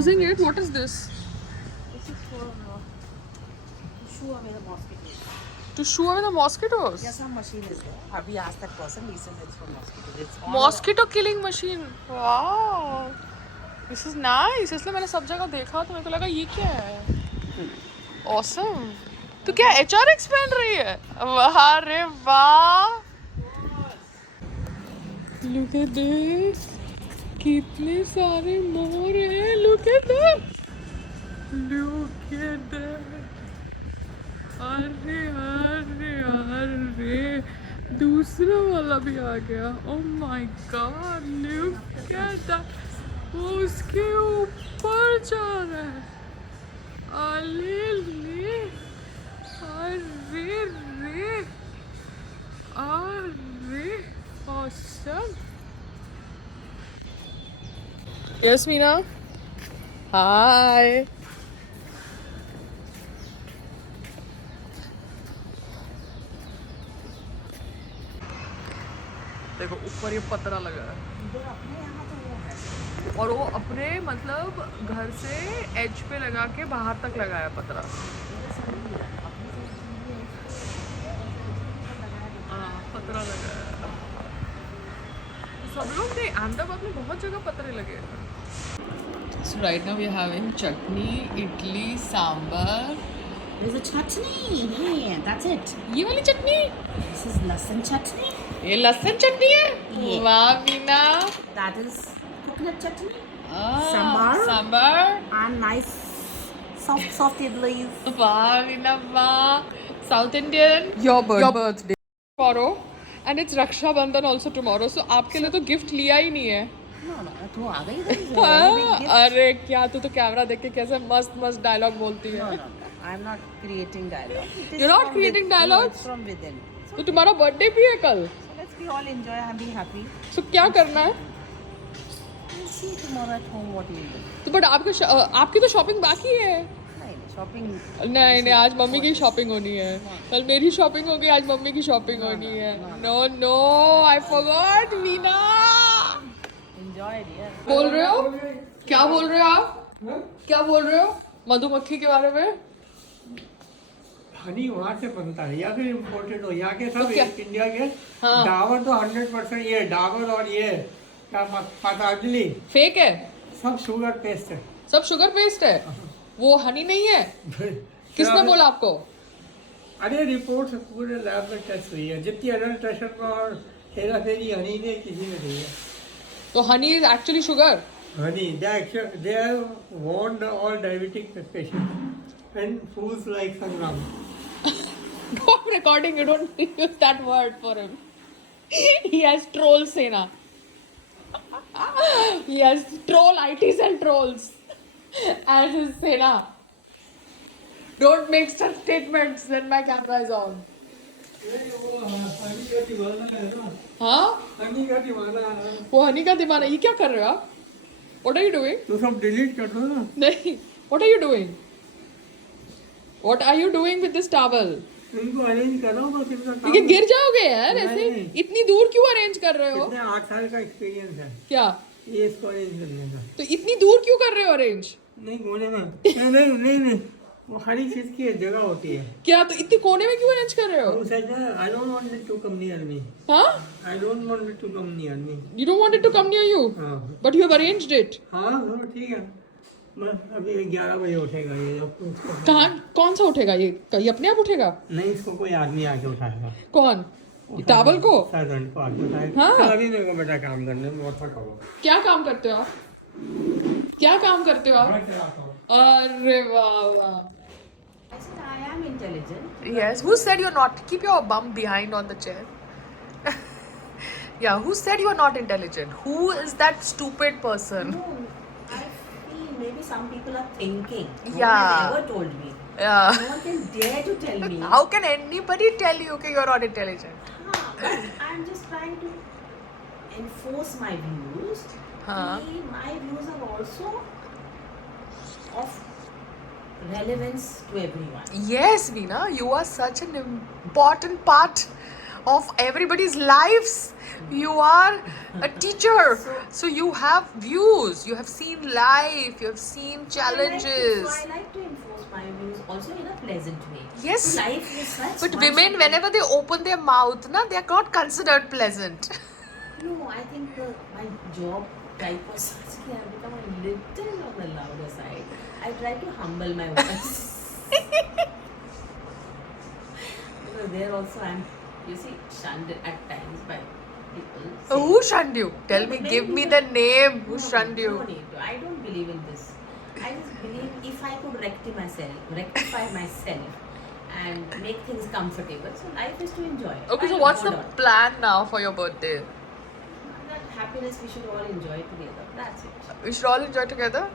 Using it, what is this? This is for shoo away the mosquitoes. To shoo away the mosquitoes? Yeah, some machine is there. We asked that person, he says it's for mosquitoes. It's all Mosquito killing machine. Wow. This is nice. इसलिए मैंने सब जगह देखा तो मेरे को लगा ये क्या है. Awesome. तो क्या HRX पहन रही है? वाह रे वाह. Look at this. कितने सारे मोर हैं. Look at that. Look at that. अरे अरे अरे दूसरा वाला भी आ गया. Oh my God. Look at that. वो उसके ऊपर जा रहा है. अरे ले. अरे रे. अरे. Awesome. Yes, Meena. Hi. देखो ऊपर ये पतरा लगा है और वो अपने मतलब घर से एज पे लगा के बाहर तक लगाया पतरा. हाँ पतरा लगाया. सब लोग ने अहमदाबाद में बहुत जगह पतरे लगे हैं. So right now we are having chutney, idli, sambar. There's a chutney. Hey, that's it. ये वाली चटनी. This is lasan chutney. ये लहसुन चटनी है. Yeah. वाह Meena. That is coconut chutney. Sambar. Sambar. And nice soft idlis. वाह मीना वाह. South Indian. Your birthday. Tomorrow. And it's Raksha Bandhan also tomorrow. So आपके लिए तो gift लिया ही नहीं है. No, तू आ गई इधर. अरे क्या तू तो कैमरा देख के कैसे मस्त मस्त डायलॉग बोलती है. No. I'm not creating dialogue. You're not creating dialogues? It's from within. तो तुम्हारा बर्थडे भी है कल. So let's be all enjoy and be happy. So क्या करना है? We'll see tomorrow at home what we'll do. तो बट आपकी तो शॉपिंग बाकी है. नहीं shopping. नहीं आज मम्मी की शॉपिंग होनी है. कल मेरी शॉपिंग होगी, आज मम्मी की शॉपिंग होनी है. No I forgot Meena. Enjoy dear. बोल रहे हो? क्या बोल रहे हो आप? क्या बोल रहे हो मधुमक्खी के बारे में? हनी वहाँ से बनता है या फिर इम्पोर्टेड हो. यहाँ के सब तो क्या? इंडिया के. हाँ. डाबर तो 100% ये डाबर और ये क्या पतंजलि फेक है. सब शुगर पेस्ट है. सब शुगर पेस्ट है. वो हनी नहीं है. किसने बोला आपको? अरे रिपोर्ट पूरे लैब में टेस्ट हुई है. जितनी अदर टेस्ट में और हेरा फेरी हनी ने किसी ने दी है. तो honey is actually sugar. Honey they have warned all diabetic patients and foods like संग्राम. No, I'm recording. You don't use that word for him. He has troll Sena. He has troll ITs and trolls as his Sena. Don't make such statements when my camera is on. Honey का दीवाना है ना. हाँ? हनी का दीवाना है. वो हनी का दीवाना. ये क्या कर रहे हो आप? What are you doing? तो सब डिलीट कर दो ना. नहीं. What are you doing? What are you doing with this towel? इनको अरेंज करो बस. इनका ये गिर जाओगे यार ऐसे. नहीं. इतनी दूर क्यों अरेंज कर रहे हो? कितने 8 साल का एक्सपीरियंस है क्या? ये इसको अरेंज करने का. तो इतनी दूर क्यों कर रहे हो अरेंज? नहीं कोने में. नहीं वो हर एक चीज की एक जगह होती है. क्या? तो इतनी कोने में क्यों अरेंज कर रहे हो? I don't want it to come near me. हाँ? I don't want it to come near me. You don't want it to come near you, हाँ but you have arranged it. हाँ ठीक है. बस अभी 11 बजे उठेगा ये. इसको कहाँ? कौन सा उठेगा ये? ये अपने आप उठेगा? नहीं इसको कोई आदमी आके उठाएगा. कौन? टावल को? सर्वेंट को आके उठाएगा. हाँ. चल, अभी मेरे को बेटा काम करने में बहुत थका हुआ. क्या काम करते हो आप? क्या काम करते हो आप? मैं चलाता हूँ. अरे वाह वाह. I said I am intelligent. Yes. Who said you're not? Keep your bum behind on the chair. Yeah. Who said you're not intelligent? Who is that stupid person? No, I feel maybe some people are thinking. No Yeah. one has ever told me. Yeah. No one can dare to tell me. How can anybody tell you that you're not intelligent? But I'm just trying to enforce my views. हाँ. My views are also of relevance to everyone. Yes, Veena, you are such an important part of everybody's lives. You are a teacher, so you have views, you have seen life, you have seen challenges. So I like to enforce my views also in a pleasant way. Yes. Life is such. But once women, you- whenever they open their mouth, na, they are not considered pleasant. No, I think my job type was such that I have become a little on the louder side. I try to humble my voice. Because there also I'm, you see, shunned at times by people. Oh, who shunned you? Tell me, No, give me maybe the name. Who No, shunned you? No need to. I don't believe in this. I just believe if I could rectify myself and make things comfortable, so life is to enjoy. Okay, so Right? what's the Hold on. plan now for your birthday? That happiness we should all enjoy together. That's it. We should all enjoy together. Yeah.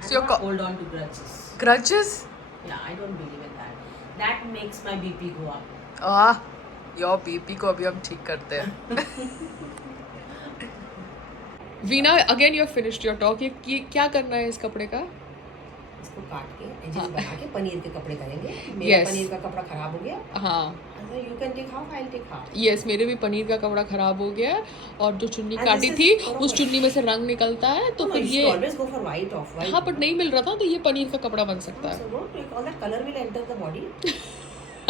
So And you're not hold on to grudges. Grudges? Yeah, I don't believe in that. That makes my BP go up. Ah, your BP को अभी हम ठीक करते हैं. Veena, again you have finished your talk. ये क्या करना है इस कपड़े का? इसको काट के एजेस बना के पनीर के कपड़े करेंगे. मेरा Yes. पनीर का कपड़ा खराब हो गया. हाँ. You can take half, I'll take half. Yes, मेरे भी पनीर का कपड़ा खराब हो गया और जो चुन्नी And काटी this थी is उस चुन्नी में से रंग निकलता है तो No, फिर you ये should always go for white, off-white. हाँ, बट नहीं मिल रहा था तो ये पनीर का कपड़ा बन सकता है. So don't take all that color will enter the body.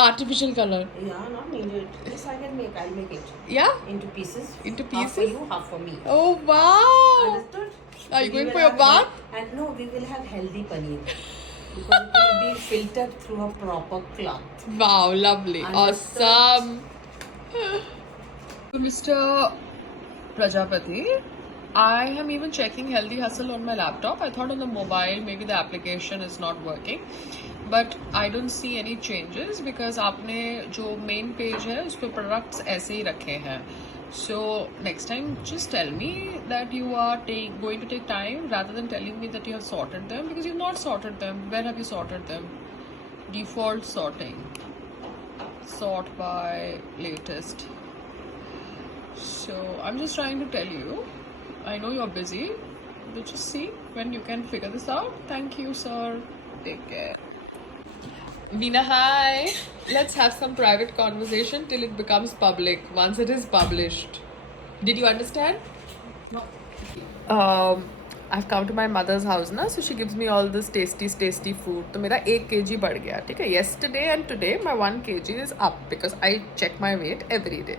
Artificial colour. Yeah, not needed. Yes, I'll make it या into pieces. Into Half for pieces? you, half for me. Oh wow. Understood? Are you We going will for your have bath? And no, we will have healthy paneer. Because it will be filtered through a proper cloth. Wow, lovely. Understood. Awesome. Mr. Prajapati, I am even checking Healthy Hustle on my laptop. I thought on the mobile maybe the application is not working. But I don't see any changes because आपने जो main page है उस पर products ऐसे ही रखे हैं. So next time just tell me that you are going to take time rather than telling me that you have sorted them, because you've not sorted them. Where have you sorted them? Default sorting. Sort by latest. So I'm just trying to tell you. I know you're busy, but just see when you can figure this out. Thank you, sir. Take care. Veena, hi. Let's have some private conversation till it becomes public. Once it is published. Did you understand? No. I've come to my mother's house na, so she gives me all this tasty food. तो मेरा 1 kg बढ़ गया, ठीक है? Yesterday and today my 1 kg is up because I check my weight every day.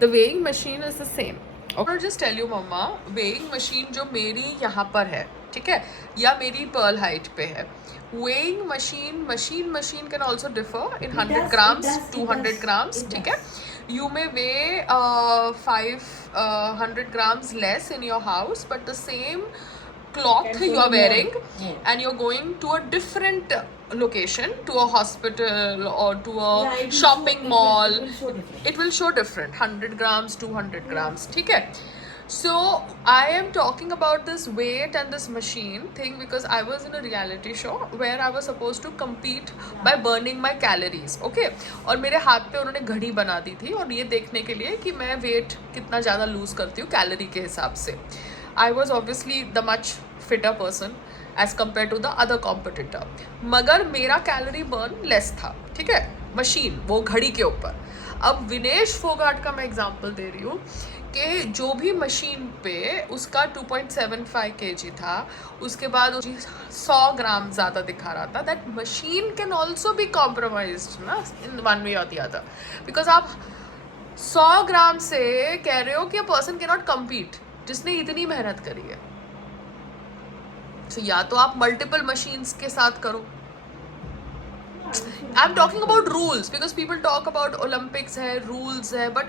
The weighing machine is the same. I'll just tell you mama, weighing machine जो मेरी यहाँ पर है, ठीक है? या मेरी pearl height पे है. Weighing machine can also differ in 100 grams, 200 grams, ठीक है? You may weigh 500 grams less in your house, but the same cloth Can you show are wearing more. and you're going to a different location, to a hospital or to a Yeah, it will shopping show- mall. It will show different. It will show different, 100 grams, 200 grams, ठीक है? So I am talking about this weight and this machine thing because I was in a reality show where I was supposed to compete by burning my calories, okay? और मेरे हाथ पे उन्होंने घड़ी बना दी थी और ये देखने के लिए कि मैं weight कितना ज़्यादा lose करती हूँ कैलोरी के हिसाब से. I was obviously the much fitter person as compared to the other competitor. मगर मेरा कैलोरी बर्न लेस था, ठीक है? मशीन, वो घड़ी के ऊपर. अब विनेश फोगाट का मैं एग्जांपल दे रही हूँ कि जो भी मशीन पे उसका 2.75 kg था, उसके बाद 100 ग्राम ज़्यादा दिखा रहा था. That machine can also be compromised ना इन वन वे और द अदर, बिकॉज आप 100 ग्राम से कह रहे हो कि a person can not compete जिसने इतनी मेहनत करी है. तो या तो आप मल्टीपल मशीन्स के साथ करो. I'm talking about rules because people talk about Olympics है, rules है, but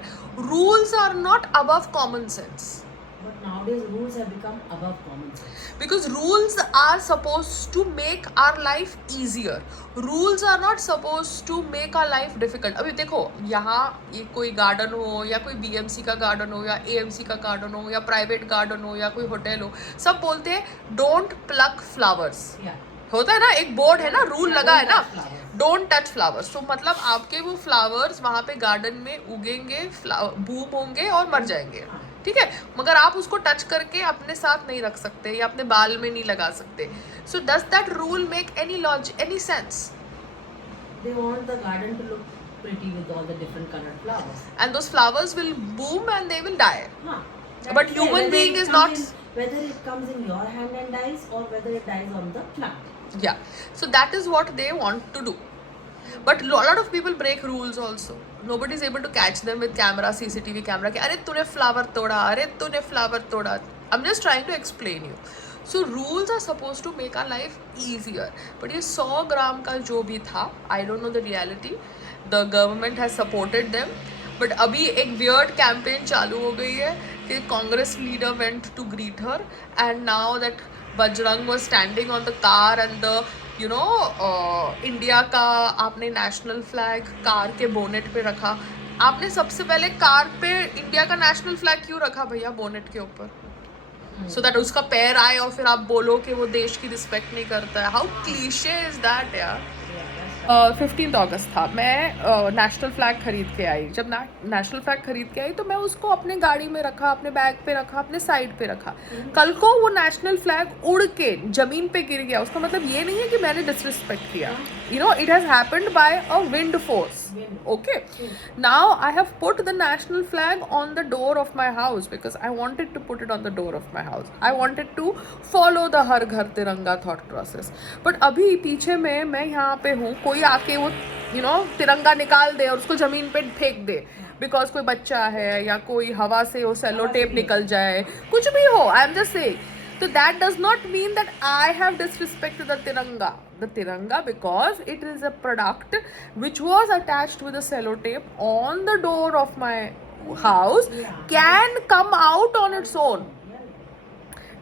rules are not above common sense. But nowadays rules have become above common sense. Because rules are supposed to make our life easier. Rules are not supposed to make our life difficult. अभी देखो यहाँ ये कोई garden हो या कोई BMC का garden हो या AMC का गार्डन हो या प्राइवेट गार्डन हो या कोई होटल हो, सब बोलते हैं डोंट प्लक फ्लावर्स. Yeah. होता है ना, एक बोर्ड है ना, रूल Yeah, लगा है ना, don't touch flowers. Don't touch flowers. तो मतलब आपके वो फ्लावर्स वहाँ पे गार्डन में उगेंगे, बूम होंगे और मर जाएंगे, ठीक है? मगर आप उसको टच करके अपने साथ नहीं रख सकते या अपने बाल में नहीं लगा सकते. So does that rule make any sense? They want the garden to look pretty with all the different colored flowers. And those flowers will boom and they will die. Huh. But human whether being it is comes not- whether it comes in your hand and dies or whether it dies on the plant. Yeah, so that is what they want to do. But a lot of people break rules also. Nobody is able to catch them with camera, CCTV camera. कि अरे तूने flower तोड़ा, अरे तूने flower तोड़ा. I'm just trying to explain you. So rules are supposed to make our life easier. But ये 100 ग्राम का जो भी था, I don't know the reality. The government has supported them. But अभी एक weird campaign चालू हो गई है कि Congress leader went to greet her, and now that Bajrang was standing on the car and the India का आपने national flag car के बोनेट पे रखा. आपने सबसे पहले कार पे इंडिया का नेशनल फ्लैग क्यों रखा भैया बोनेट के ऊपर? सो दैट उसका पैर आए और फिर आप बोलो कि वो देश की रिस्पेक्ट नहीं करता है. हाउ क्लीशे इज दैट यार. 15 अगस्त था, मैं नेशनल फ्लैग खरीद के आई. जब नेशनल फ्लैग खरीद के आई तो मैं उसको अपने गाड़ी में रखा, अपने बैग पे रखा, अपने साइड पे रखा. कल को वो नेशनल फ्लैग उड़ के जमीन पे गिर गया, उसका मतलब ये नहीं है कि मैंने डिसरिस्पेक्ट किया. It has happened by a wind force. Okay. Now I have put the national flag on the door of my house because I wanted to put it on the door of my house. I wanted to follow the हर घर तिरंगा thought process. But अभी पीछे में मैं यहाँ पे हूँ, कोई आके वो तिरंगा निकाल दे और उसको जमीन पे फेंक दे बिकॉज कोई बच्चा है या कोई हवा से वो सेलो टेप निकल जाए, कुछ भी हो. I am just saying. So that does not mean that I have disrespected the Tiranga. The Tiranga, because it is a product which was attached with a sellotape on the door of my house, can come out on its own.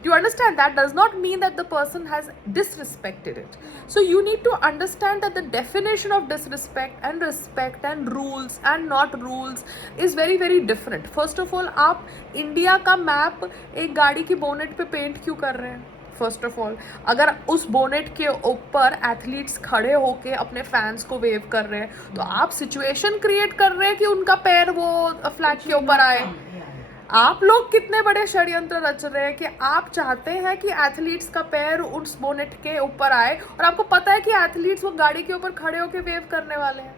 Do you understand? That does not mean that the person has disrespected it. So you need to understand that the definition of disrespect and respect and rules and not rules is very very different. First of all, आप India का map एक गाड़ी की bonnet पे paint क्यों कर रहे हैं? फर्स्ट ऑफ ऑल, अगर उस बोनेट के ऊपर एथलीट्स खड़े होके अपने फैंस को वेव कर रहे हैं तो आप सिचुएशन क्रिएट कर रहे हैं कि उनका पैर वो फ्लैग के ऊपर आए. आप लोग कितने बड़े षड्यंत्र रच रहे हैं कि आप चाहते हैं कि एथलीट्स का पैर उस बोनेट के ऊपर आए और आपको पता है कि एथलीट्स वो गाड़ी के ऊपर खड़े होकर वेव करने वाले हैं.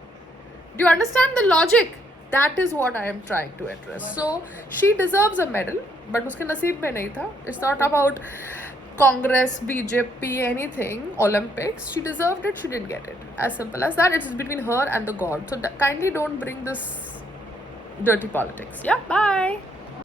Do you understand the logic? That is what I am trying to address. So she deserves a medal, but उसके नसीब में नहीं था. इट्स नॉट अबाउट Congress, BJP, anything, Olympics. She deserved it, she didn't get it. As simple as that. It's between her and the God. So kindly don't bring this dirty politics. Yeah, bye.